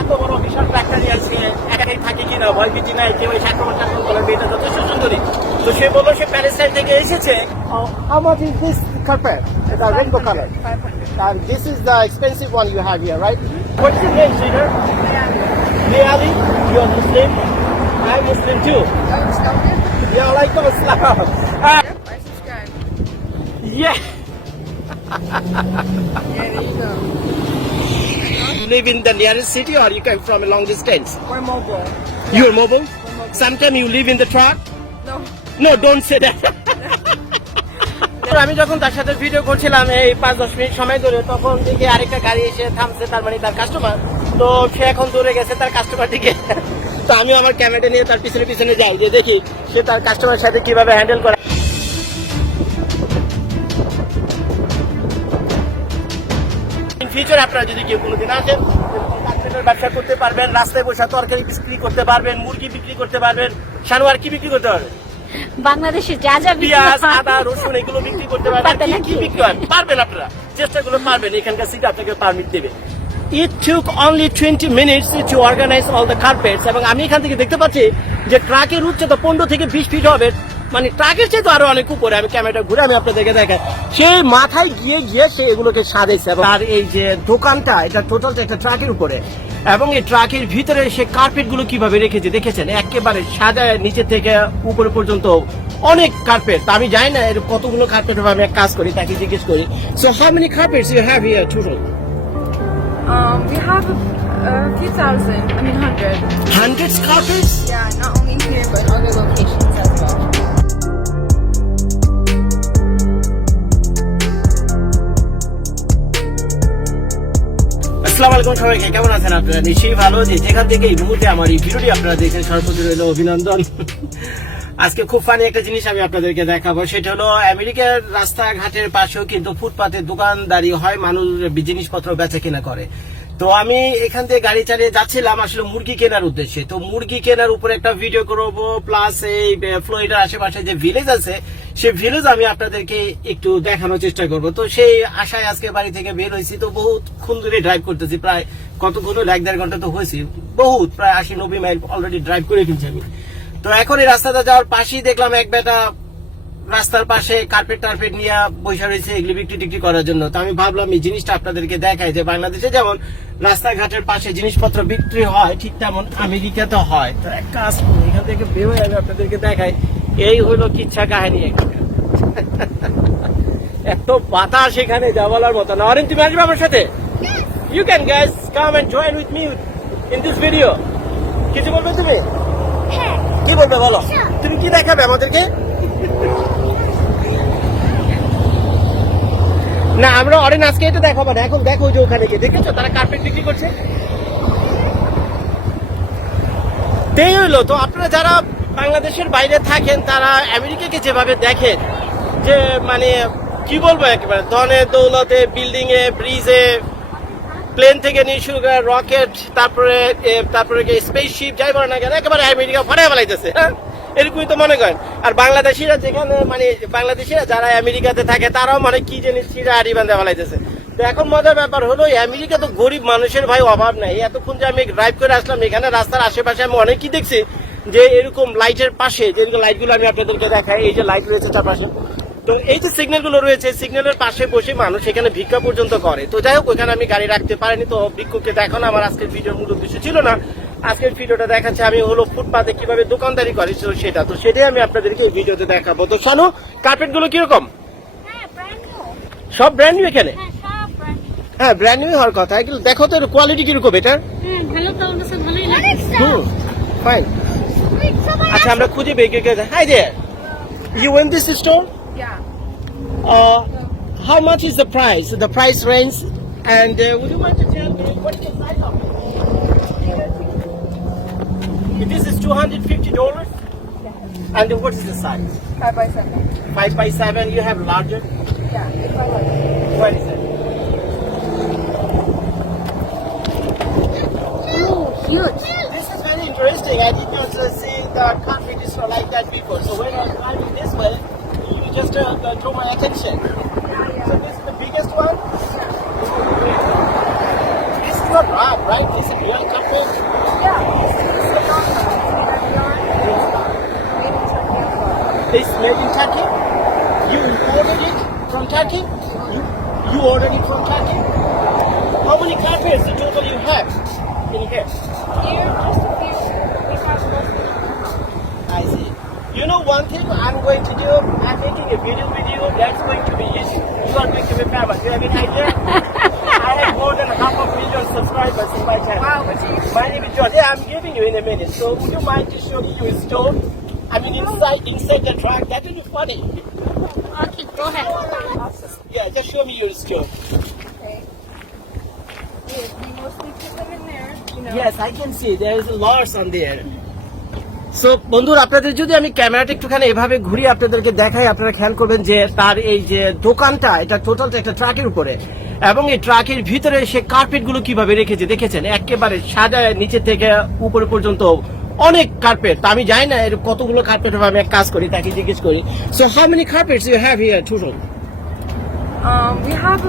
এত বড় বিশাল ট্রাক্টর নিয়ে আজকে একাই থাকে কিনা ভয় ভীতি নাই কেউ আক্রমণ করে মেয়েটা যথেষ্ট সুন্দরী তো সে বললো সে প্যালেস্টাইন থেকে এসেছে how much is this carpet the rainbow color 500 this is the expensive one you have here right what's your name sweetheart Liali you are Muslim I'm Muslim too yeah like Islam I subscribe. yeah Yeah, there you go. you live in the nearest city or you come from a long distance We're mobile. you're mobile We're mobile. sometimes you live in the truck No. no don't say that আমি যখন তার সাথে video করছিলাম এই 5-10 minute সময় ধরে তখন দেখি আরেকটা গাড়ি এসে থামছে তার মানে তার কাস্টমার তো সে এখন দৌড়ে গেছে তার কাস্টমার দিকে তো আমি আমার ক্যামেরা নিয়ে তার পিছনে পিছনে যাই যে দেখি সে তার কাস্টমারের সাথে কিভাবে হ্যান্ডেল করে ইন ফিউচার আপনারা যদি কেউ কোনোদিন আসেন কাঠমিলের ব্যবসা করতে পারবেন রাস্তায় বসে তরকারি বিক্রি করতে পারবেন মুরগি বিক্রি করতে পারবেন সানোয়ার কি বিক্রি করতে পারবেন বাংলাদেশে যা যা পেঁয়াজ আদা রসুন এগুলো বিক্রি করতে পারবেন কি বিক্রি হয় পারবেন আপনারা চেষ্টা করলে পারবেন এখানকার সিটি আপনাকে পারমিট দেবে It took only 20 minutes to organize all the carpets এবং আমি এখান থেকে দেখতে পাচ্ছি যে ট্রাকের উচ্চতা 15 থেকে 20 ফিট হবে মানে ট্রাকের চেয়ে তো আরো অনেক উপরে আমি ক্যামেরাটা ঘুরে আমি আপনাদেরকে দেখাই সেই মাথায় গিয়ে সে এগুলোকে সাজাইছে আর এই যে দোকানটা এটা টোটালটা একটা ট্রাকের উপরে এবং এই ট্রাকের ভিতরে সে কার্পেট গুলো কিভাবে রেখেছে দেখেছেন একেবারে সাজায় নিচে থেকে উপরে পর্যন্ত অনেক কার্পেট আমি জানি না এর কতগুলো কার্পেট হবে আমি এক কাজ করি তাকে জিজ্ঞেস করি so how many carpets you have here total We have a few thousand. I mean, hundred. Hundreds carpets? Yeah, not only here but other locations as well. আসসালামু আলাইকুম সবাইকে কেমন আছেন আপনারা নিশ্চয়ই ভালো যে যেখান থেকে এই মুহূর্তে আমার এই ভিডিওটি আপনারা দেখেন সর্বপ্রথম রইল অভিনন্দন আজকে খুব ফানি একটা জিনিস আমি আপনাদেরকে দেখাবো সেটা হলো আমেরিকার রাস্তাঘাটের পাশেও কিন্তু ফুটপাতের দোকানদারি হয় মানুষ জিনিসপত্র বেচা কেনা করে তো আমি এখান থেকে গাড়ি চালিয়ে যাচ্ছিলাম আসলে মুরগি কেনার উদ্দেশ্যে তো মুরগি কেনার উপরে একটা ভিডিও করবো প্লাস এই ফ্লোরিডার আশেপাশে যে ভিলেজ আছে সেই ভিলেজ আমি আপনাদেরকে একটু দেখানোর চেষ্টা করবো তো সেই আশায় আজকে বাড়ি থেকে বের হয়েছি তো বহুত ক্ষণ ধরে ড্রাইভ করতেছি প্রায় কতক্ষণ 1.5 ঘন্টা তো হয়েছি বহুত প্রায় 80-90 মাইল অলরেডি ড্রাইভ করে ফেলছি আমি তো এখন এই রাস্তাটা যাওয়ার পাশেই দেখলাম এক বেটা রাস্তার পাশে কার্পেট টার্পেট নিয়ে বসে রয়েছে এগুলি বিক্রি টিক্রি করার জন্য তো আমি ভাবলাম এই জিনিসটা আপনাদেরকে দেখাই যে বাংলাদেশে যেমন রাস্তাঘাটের পাশে জিনিসপত্র বিক্রি হয় ঠিক তেমন আমেরিকাতে হয় তো এক কাজ এখান থেকে বের হয়ে আমি আপনাদেরকে দেখাই এই হলো কিচ্ছা কাহিনী এত বাতাস এখানে যা বলার মতো না অরেন তুমি আসবে আমার সাথে you can guys come and join with me in this video কিছু বলবে তুমি কি বলবে বলো তুমি কি দেখাবে আমাদেরকে না আমরা অরেন আজকে এটা দেখাবো না এখন দেখো যে ওখানে গিয়ে দেখেছো তারা কার্পেট বিক্রি করছে তাই হইলো তো আপনারা যারা বাংলাদেশের বাইরে থাকেন তারা আমেরিকাকে যেভাবে দেখেন যে মানে কি বলবো একেবারে ধনে দৌলতে বিল্ডিং এ ব্রিজে প্লেন থেকে নিয়ে শুরু করে রকেট তারপরে স্পেসশিপ যাই বলে না কেন একেবারে আমেরিকা ফাটাই ফেলাইতেছে হ্যাঁ এরকমই তো মনে করেন আর বাংলাদেশিরা যেখানে মানে বাংলাদেশিরা যারা আমেরিকাতে থাকে তারাও মানে কি জিনিস ছিঁড়ে আড়ি বান্ধে ফেলাইতেছে তো এখন মজার ব্যাপার হলো আমেরিকা তো গরিব মানুষের ভাই অভাব নাই এতক্ষণ যে আমি ড্রাইভ করে আসলাম এখানে রাস্তার আশেপাশে আমি অনেকই দেখছি যে এরকম লাইটের পাশে যেরকম লাইটগুলো আমি আপনাদেরকে দেখাই এই যে লাইট রয়েছে চারপাশে তো এই যে সিগন্যাল গুলো রয়েছে সিগন্যালের পাশে বসে মানুষ এখানে ভিক্ষা পর্যন্ত করে তো যাই হোক ওখানে আমি গাড়ি রাখতে পারিনি তো ভিক্ষুককে দেখানো আমার আজকের ভিডিওর মূল উদ্দেশ্য ছিল না আজকের ভিডিওটা দেখাচ্ছে আমি হলো ফুটপাতে কিভাবে দোকানদারি করি সেটাই আমি আপনাদেরকে এই ভিডিওতে দেখাবো তো শানু কার্পেট গুলো কিরকম সব ব্র্যান্ড নিউ এখানে হ্যাঁ ব্র্যান্ড নিউ হওয়ার কথা এগুলো দেখো তো কোয়ালিটি কিরকম এটা ফাইন আচ্ছা আমরা খুঁজে বেঁকে hi there You win this store? Yeah. How much is the price? The price range? And would you mind to tell me what is the size of it? This is $250. And what is the size? 5x7. 5x7. You have larger? Yeah, 5x7. What is it? Oh, huge. This is very interesting. I did not see the carpet is like that before. So when I was driving this way, you just drew my attention. So this is the biggest one. This is not rug, right? This is real carpet. Yeah, it's the yarn. This made in Turkey. You imported it from Turkey. You ordered it from Turkey. How many carpets in total you have in here? Here, just a few. We have mostly in our house. I see. You know one thing I'm going to do? I'm making a video with you that's going to be useful. You are going to be famous. You have an idea? I have more than 500,000 subscribers in my channel. Wow, what do you My name is John. Yeah, I'm giving you in a minute. So would you mind to show me your store? I mean inside the truck. That will be funny. Okay, go ahead. Awesome. Yeah, just show me your store. Okay. We mostly put them in there, you know. Yes, I can see there is lots on there. So বন্ধুরা আপনাদের যদি আমি ক্যামেরাটা একটুখানি এভাবে ঘুরিয়ে আপনাদেরকে দেখাই আপনারা খেয়াল করবেন যে তার এই যে দোকানটা এটা টোটালটা একটা ট্রাকের উপরে এবং এই ট্রাকের ভিতরে সে কার্পেট গুলো কিভাবে রেখেছে দেখেছেন একেবারে সাজায় নিচে থেকে উপরে পর্যন্ত অনেক কার্পেট আমি জানি না এর কতগুলো কার্পেট হবে আমি এক কাজ করি তাকে জিজ্ঞেস করি so how many carpets you have here total We have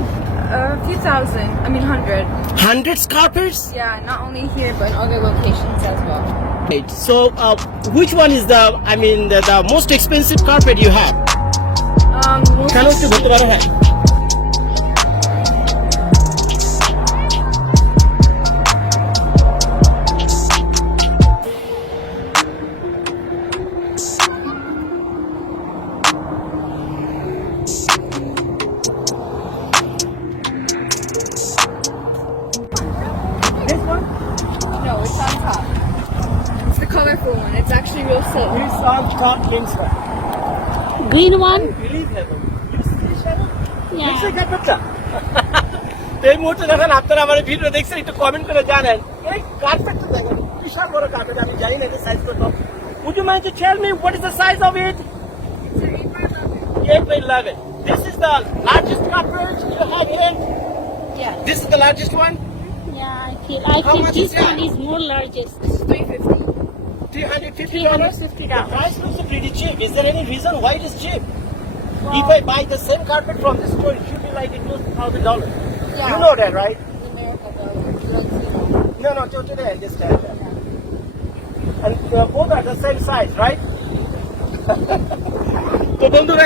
a few thousand. I mean, 100. Hundreds carpets Yeah, not only here but other locations as well. Right. So, which one is the most expensive carpet you have? কেন একটু বলতে পারো ভাই This one? No, it's on top. It's the colorful one. It's actually real silk. This on top Kingston. Green one? Believe it. You see Shadow? Yeah. This is carpetটা তো এই মুহূর্তে দেখেন আপনারা আমার ভিডিও দেখছেন একটু কমেন্ট করে জানেন এই কার্পেটটা দেখেন বিশাল বড় কার্পেট আমি জানি না এর সাইজ কত Would you mind to tell me what is the size of it? It's 8 by 11. This is the largest carpet you have here. Yeah. This is the largest one. Yeah, I How feel much this is that? one is more largest. It's $350. $350. Yeah, price looks pretty cheap. Is there any reason why it is cheap? Well, If I buy the same carpet from the store, it should be like it was $1,000. Yeah. You know that, right? in America, though, it's No, totally I understand that. And both are the same size, right? তো বন্ধুরা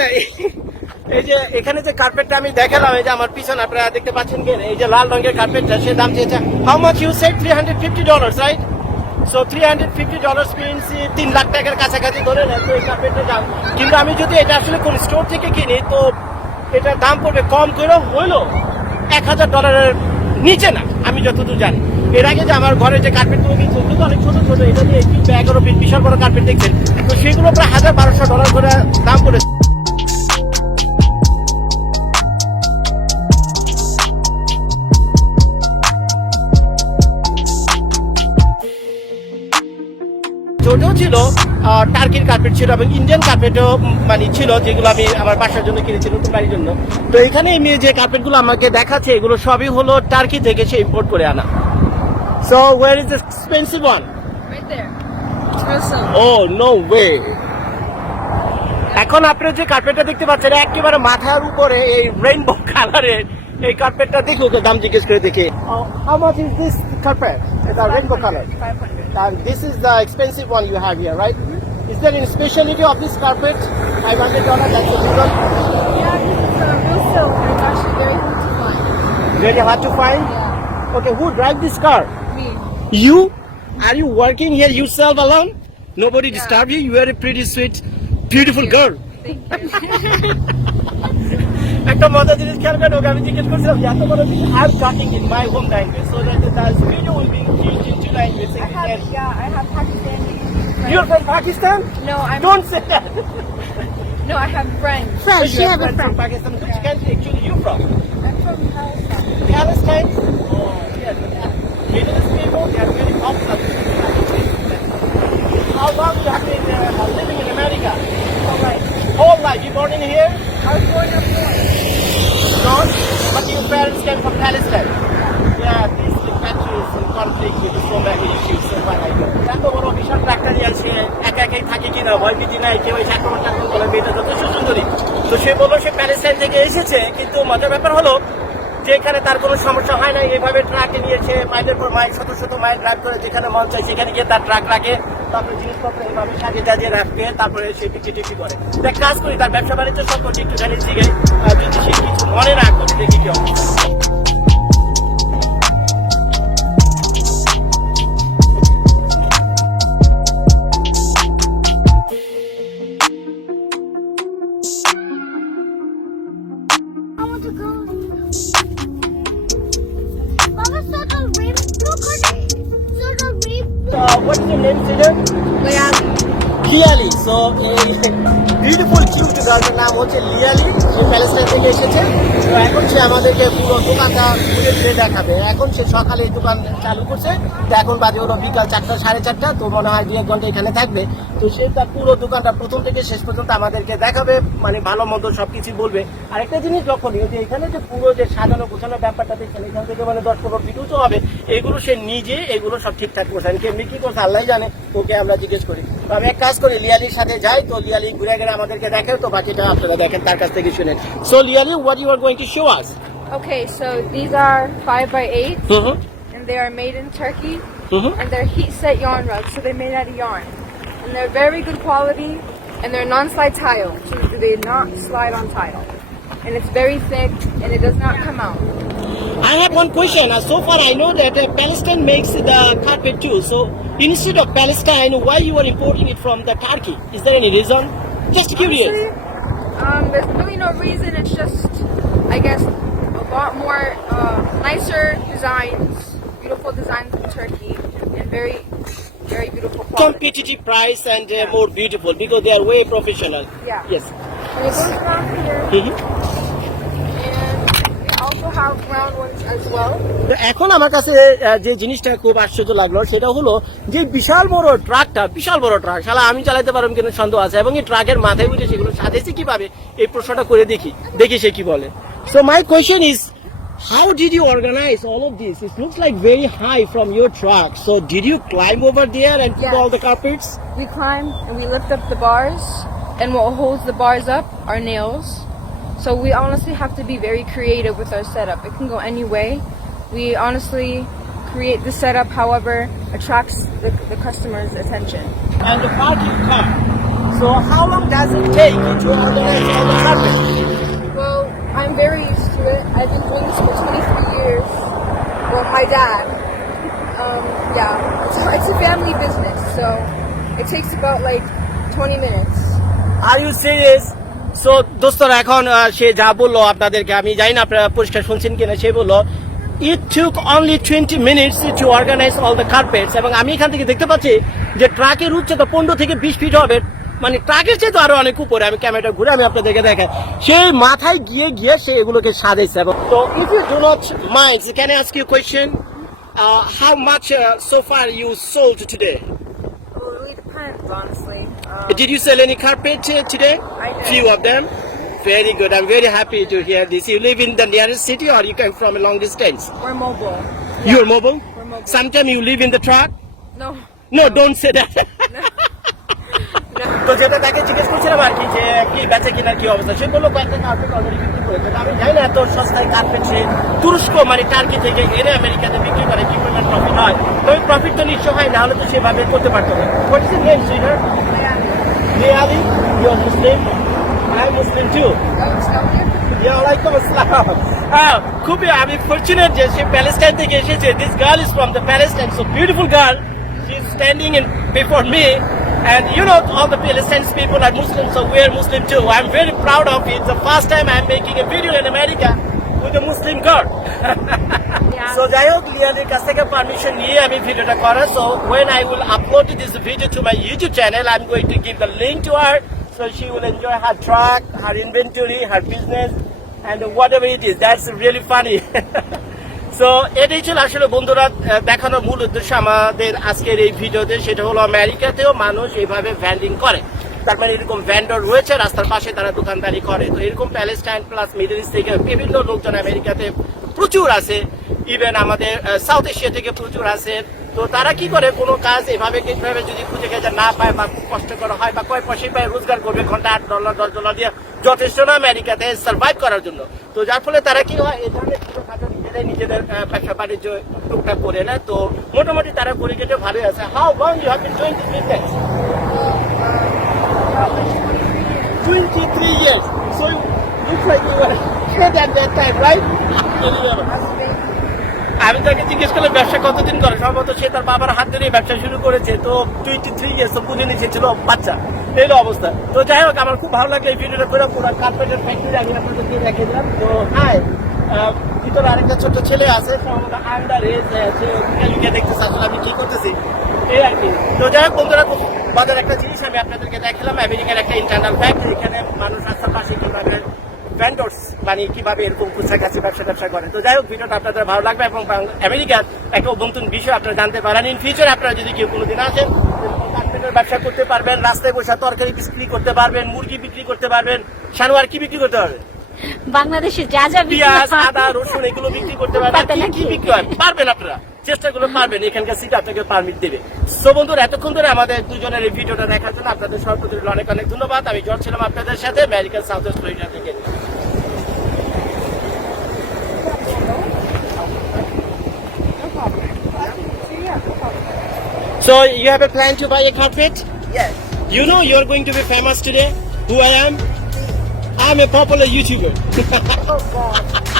এই যে এখানে যে কার্পেটটা আমি দেখালাম এই যে আমার পিছনে আপনারা দেখতে পাচ্ছেন কি এই যে লাল রঙের কার্পেটটা সে দাম চেয়েছে how much you said $350 right so $350 means 3 lakh টাকার কাছাকাছি ধরে নেন তো এই কার্পেটটার দাম কিন্তু আমি যদি এটা আসলে কোন স্টোর থেকে কিনি তো এটার দাম পড়বে কম করে হইলো $1,000 নিচে না আমি যতদূর জানি এর আগে যে আমার ঘরে যে কার্পেটগুলো কিনছি ওগুলো তো অনেক ছোট ছোট এটা দিয়ে 11 ফিট বিশাল বড় কার্পেট দেখছেন তো সেগুলো প্রায় $1,000-1,200 করে দাম পড়ে ছোটও ছিল টার্কির কার্পেট ছিল এবং ইন্ডিয়ান কার্পেটও মানে ছিল যেগুলো আমি আমার বাসার জন্য কিনেছি নতুন বাড়ির জন্য তো এখানে এই যে কার্পেটগুলো আমাকে দেখাচ্ছে এগুলো সবই হলো টার্কি থেকে সে ইম্পোর্ট করে আনা so where is the expensive one right there. It's real silk. Oh no way এখন আপনারা যে কার্পেটটা দেখতে পাচ্ছেন একেবারে মাথার উপরে এই রেইনবো কালারের এই কার্পেটটা দেখো তো দাম জিজ্ঞেস করে দেখে how much is this carpet এটা rainbow colour 500. And this is the expensive one you have here, right? Is there any specialty of this carpet? $500, that's the reason. Yeah, this is real silk. It's actually very hard to find. Very hard to find? Yeah. Okay, who drive this car? Me. You? Are you working here yourself alone? Nobody Yeah. disturb you? You are a pretty sweet, beautiful girl. Thank you. একটা মজার জিনিস খেয়াল করেন ওকে আমি জিজ্ঞেস করছিলাম যে এত বড় জিনিস I am talking in my home language so that the video will be changed into language I have Pakistani friends. You're from Pakistan? No, Don't say that. No, I have friends. Friends, You you have have a friends from friend. Pakistan. Which country actually you from? I'm from Palestine. Palestine? Oh, yes. Middle East people, they are very popular. How long you have been living in America? All right. Whole life. You born in here? I was born up north. North? But your parents came from Palestine? Yeah, these countries in conflict with so many issues. এত বড় বিশাল tractor নিয়ে আছে একা একাই থাকে কিনা ভয় ভীতি নাই কেউ এসে আক্রমণ টাক্রমণ করে মেয়েটা যথেষ্ট সুন্দরী তো সে বললো সে প্যালেস্টাইন থেকে এসেছে কিন্তু মজার ব্যাপার হলো যেখানে তার কোনো সমস্যা হয় না, এইভাবে ট্রাকে নিয়েছে মাইলের পর মাইল শত শত মাইল ড্রাইভ করে যেখানে মন চায় সেখানে গিয়ে তার ট্রাক রাখে, তারপরে জিনিসপত্র এইভাবে সাজিয়ে টাজিয়ে রাখবে, তারপরে সে টিকি করে। দেখ কাজ করি, তার ব্যবসা বাণিজ্য সম্পর্কে একটুখানি শিখে, যদি সে কিছু মনে না করে দেখি কি অবস্থা। I want to go. Mama, sort of rainbow country. Sort of rainbow. What's your name, Sidan? Layali. So এই বিউটিফুল কিউট গার্লটার নাম হচ্ছে লিয়ালি, সে প্যালেস্টাইন থেকে এসেছে। তো এখন সে আমাদেরকে পুরো দোকানটা ঘুরে ঘুরে দেখাবে। এখন সে সকালে এই দোকান চালু করছে, তো এখন বাজে হলো বিকাল 4টা 4:30, তো মনে হয় 2-1 ঘন্টা এখানে থাকবে। তো সে তার পুরো দোকানটা প্রথম থেকে শেষ পর্যন্ত আমাদেরকে দেখাবে, মানে ভালো মন্দ সবকিছু বলবে। আর একটা জিনিস লক্ষণীয় যে এখানে যে পুরো যে সাজানো গোছানো ব্যাপারটা দেখছেন, এখান থেকে মানে 10-15 ভিডিও তো হবে, এগুলো সে নিজে এগুলো সব ঠিকঠাক করছে। কেমনি কি করছে আল্লাহ জানে, তোকে আমরা জিজ্ঞেস করি। তো আমি এক কাজ করি, লিয়ালির সাথে যাই, তো লিয়ালি ঘুরে গেলে আমাদেরকে দেখে, তো বাকিটা আপনারা দেখেন তার কাছ থেকে শুনেন। So Layali, what you are going to show us? Okay, so these are 5x8, and they are made in Turkey, and they're heat set yarn rugs, so they're made out of yarn, and they're very good quality, and they're non-slide tile, so they do not slide on tile, and it's very thick, and it does not come out. I have one question. So far I know that Palestine makes the carpet too. So instead of Palestine, why you are importing it from the Turkey? Is there any reason? Just curious. Honestly, there's really no reason. It's just, I guess, a lot more nicer designs, beautiful designs in Turkey, and very, very beautiful quality. Competitive price and more beautiful because they are way professional. Yeah. Yes. And it goes around here, Mhm. and they also have round ones as well. তো এখন আমার কাছে যে জিনিসটা খুব আশ্চর্য লাগলো সেটা হলো যে বিশাল বড় ট্রাক, শালা আমি চালাতে পারবো কিনা সন্দেহ আছে, এবং এই ট্রাকের মাথায় উঠে সেগুলো সাজেছে কিভাবে, এই প্রশ্নটা করে দেখি সে কি বলে। So my question is, how did you organize all of this? It looks like very high from your truck. So did you climb over there and put Yes. all the carpets? We climb and we lift up the bars, and what holds the bars up are nails. So we honestly have to be very creative with our setup. It can go any way. We honestly create the setup however attracts the customer's attention. And the park you come. So how long does it take to organize all the carpets? Well, I'm very used to it. I've been doing this for 23 years. Well, my dad. Yeah, it's a family business, so it takes about like 20 minutes. Are you serious? So দোস্তরা এখন সে যা বললো আপনাদেরকে, আমি জানি না আপনারা পরিষ্কার শুনছেন কিনা, সে বললো it took only 20 minutes to organize all the carpets, এবং আমি এখান থেকে দেখতে পাচ্ছি যে ট্রাকের উচ্চতা 15 থেকে 20 ফিট হবে, মানে ট্রাকের চেয়ে তো আরো অনেক উপরে। আমি ক্যামেরাটা ঘুরে আমি আপনাদেরকে দেখাই, সেই মাথায় গিয়ে সে এগুলোকে সাজাইছে। এবং তো if you do not mind, can I ask you a question? How much so far you sold today? Well, it really depends, honestly. Did you sell any carpet today? I did. Few of them? Very good. I'm very happy to hear this. You live in the nearest city or you come from a long distance? We're mobile. You're mobile? We're mobile. Sometimes you live in the truck? No. No, don't say that. তো যেটা তাকে জিজ্ঞেস করছিলাম আর কি, যে কি বেচে কিনা কি অবস্থা, সে বললো কয়েকটা কার্পেট অলরেডি বিক্রি করেছে। আমি জানি না এত সস্তায় কার্পেট সে তুরস্ক মানে টার্কি থেকে এনে আমেরিকাতে বিক্রি করে কি পরিমাণ প্রফিট হয়। তবে প্রফিট তো নিশ্চয় হয়, না হলে তো সেভাবে করতে পারতো না। What is your name, sweetheart? Liali, you're Muslim? I'm Muslim too. Yeah, alaikum assalam. খুবই আমি ফরচুনেট যে সে প্যালেস্টাইন থেকে এসেছে। This girl is from the Palestine, so beautiful girl. She's standing in before me, and you know all the Palestine people are Muslim, so we are Muslim too. I'm very proud of it. It's the first time I'm making a video in America with a Muslim girl. Yeah. So যাই হোক, লিয়ালির কাছ থেকে permission নিয়ে আমি ভিডিওটা করা। So when I will upload this video to my YouTube channel, I'm going to give the link to her, so she will enjoy her truck, her inventory, her business, and whatever it is. That's really funny. So এটাই ছিল আসলে বন্ধুরা দেখানোর মূল উদ্দেশ্য আমাদের আজকের এই ভিডিওতে, সেটা হলো আমেরিকাতেও মানুষ এইভাবে ভ্যান্ডিং করে। তার মানে এরকম ভ্যান্ডর রয়েছে রাস্তার পাশে, তারা দোকানদারি করে। তো এরকম প্যালেস্টাইন প্লাস মিডল ইস্ট থেকে বিভিন্ন লোকজন আমেরিকাতে প্রচুর আছে, ইভেন আমাদের সাউথ এশিয়া থেকে প্রচুর আছে, তো তারা কি করে কোনো কাজ এভাবে কিভাবে যদি খুঁজে খেয়ে না পায় বা খুব কষ্ট করা হয় বা কয় পয়সায় পায় রোজগার করবে ঘন্টা $8 $10 দিয়ে যথেষ্ট না আমেরিকাতে সার্ভাইভ করার জন্য। তো যার ফলে তারা কি হয় এই ধরনের ছোটখাটো নিজেদের ব্যবসা বাণিজ্য টুকটাক করে নেয়। তো মোটামুটি তারা করে কেটে ভালো আছে। How long you have been doing this business? 23 years. So it looks like you were kid at that time, right? আমি তাকে জিজ্ঞেস করলাম ব্যবসা কতদিন করে, সম্ভবত সে তার বাবার হাত ধরে ব্যবসা শুরু করেছে। তো 23 years, তো বুঝে নিচে ছিল বাচ্চা, এই অবস্থা। তো যাই হোক, আমার খুব ভালো লাগলো এই ভিডিওটা করে। পুরো কার্পেটের ফ্যাক্টরি আমি আপনাদেরকে দেখে দিলাম। তো হাই, ভিতরে আরেকটা ছোট ছেলে আছে, সম্ভবত আন্ডার এজ, সে দেখতেছে আসলে আমি কি করতেছি এই আর কি। তো যাই হোক বন্ধুরা, খুব মজার একটা জিনিস আমি আপনাদেরকে দেখালাম, আমেরিকার একটা ইন্টারনাল ফ্যাক্ট। এখানে মানুষ রাস্তার পাশে কিভাবে ভেন্ডর্স মানে কিভাবে এরকম খুচরা কাছে ব্যবসা করে। তো যাই হোক, ভিডিওটা আপনাদের ভালো লাগবে এবং আমেরিকার একটা নতুন বিষয় আপনারা জানতে পারেন। ইন ফিউচার আপনারা যদি কেউ কোনোদিন আসেন, কার্পেটের ব্যবসা করতে পারবেন, রাস্তায় বসে তরকারি বিক্রি করতে পারবেন, মুরগি বিক্রি করতে পারবেন, সানোয়ার কি বিক্রি করতে পারবেন, বাংলাদেশে যা যা বিক্রি পেঁয়াজ হয়, আদা রসুন এগুলো বিক্রি করতে পারবেন। কি বিক্রি হয় পারবেন আপনারা, চেষ্টা করলে পারবেন। এখানকার সিটি আপনাকে পারমিট দেবে। সো বন্ধুরা, এতক্ষণ ধরে আমাদের দুজনের এই ভিডিওটা দেখার জন্য আপনাদের সর্বপ্রতি অনেক অনেক ধন্যবাদ। আমি জর্জ ছিলাম আপনাদের সাথে আমেরিকান সাউথ ওয়েস্ট ফ্লোরিডা থেকে। So you have a plan to buy a carpet? Yes. You know you're going to be famous today. Who I am? I'm a popular YouTuber. Oh God.